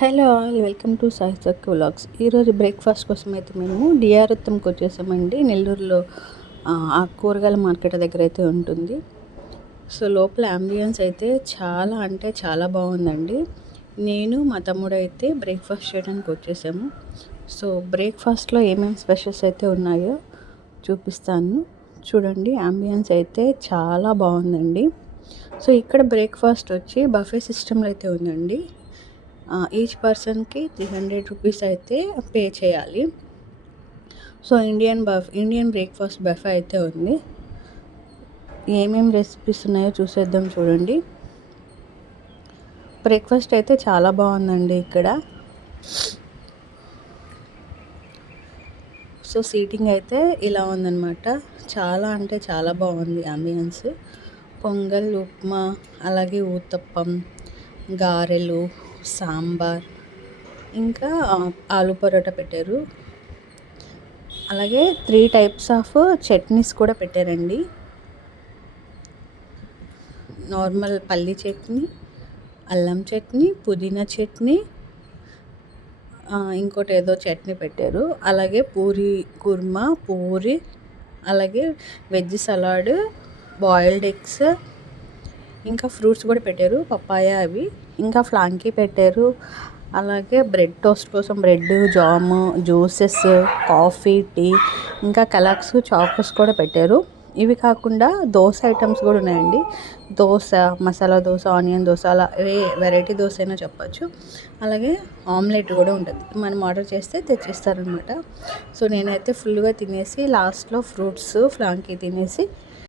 Hello all, welcome to Sai Sakku vlogs. ఈరోజు breakfast కోసం అయితే మేము డిఆర్ఎత్తంకి వచ్చేసామండి. నెల్లూరులో ఆ కూరగాయల మార్కెట్ దగ్గర అయితే ఉంటుంది. సో లోపల అంబియన్స్ అయితే చాలా అంటే చాలా బాగుందండి. నేను మా తమ్ముడు అయితే బ్రేక్ఫాస్ట్ చేయడానికి వచ్చేసాము. సో బ్రేక్ఫాస్ట్లో ఏమేమి స్పెషల్స్ అయితే ఉన్నాయో చూపిస్తాను చూడండి. అంబియన్స్ అయితే చాలా బాగుందండి. సో ఇక్కడ బ్రేక్ఫాస్ట్ వచ్చి బఫే సిస్టంలో అయితే ఉందండి. ఈచ్ పర్సన్కి 300 రూపీస్ అయితే పే చేయాలి. సో ఇండియన్ బ్రేక్ఫాస్ట్ బఫే అయితే ఉంది. ఏమేమి రెసిపీస్ ఉన్నాయో చూసేద్దాం చూడండి. బ్రేక్ఫాస్ట్ అయితే చాలా బాగుందండి ఇక్కడ. సో సీటింగ్ అయితే ఇలా ఉందన్నమాట. చాలా అంటే చాలా బాగుంది అంబియన్స్. పొంగల్, ఉప్మా, అలాగే ఊతప్పం, గారెలు, సాంబార్, ఇంకా ఆలు పరోటా పెట్టారు. అలాగే 3 టైప్స్ ఆఫ్ చట్నీస్ కూడా పెట్టారండి. నార్మల్ పల్లి చట్నీ, అల్లం చట్నీ, పుదీనా చట్నీ, ఇంకోటి ఏదో చట్నీ పెట్టారు. అలాగే పూరి కుర్మా, పూరి, అలాగే వెజ్ సలాడ్, బాయిల్డ్ ఎగ్స్, ఇంకా ఫ్రూట్స్ కూడా పెట్టారు, పపాయ అవి, ఇంకా ఫ్లాంకీ పెట్టారు. అలాగే బ్రెడ్ టోస్ట్ కోసం బ్రెడ్, జాము, జ్యూసెస్, కాఫీ, టీ, ఇంకా కలాక్స్, చాకోస్ కూడా పెట్టారు. ఇవి కాకుండా దోశ ఐటమ్స్ కూడా ఉన్నాయండి. దోశ, మసాలా దోశ, ఆనియన్ దోశ, అలా వెరైటీ దోశ అయినా చెప్పచ్చు. అలాగే ఆమ్లెట్ కూడా ఉంటుంది. మనం ఆర్డర్ చేస్తే తెచ్చిస్తారనమాట. సో నేనైతే ఫుల్గా తినేసి లాస్ట్లో ఫ్రూట్స్, ఫ్లాంకీ తినేసి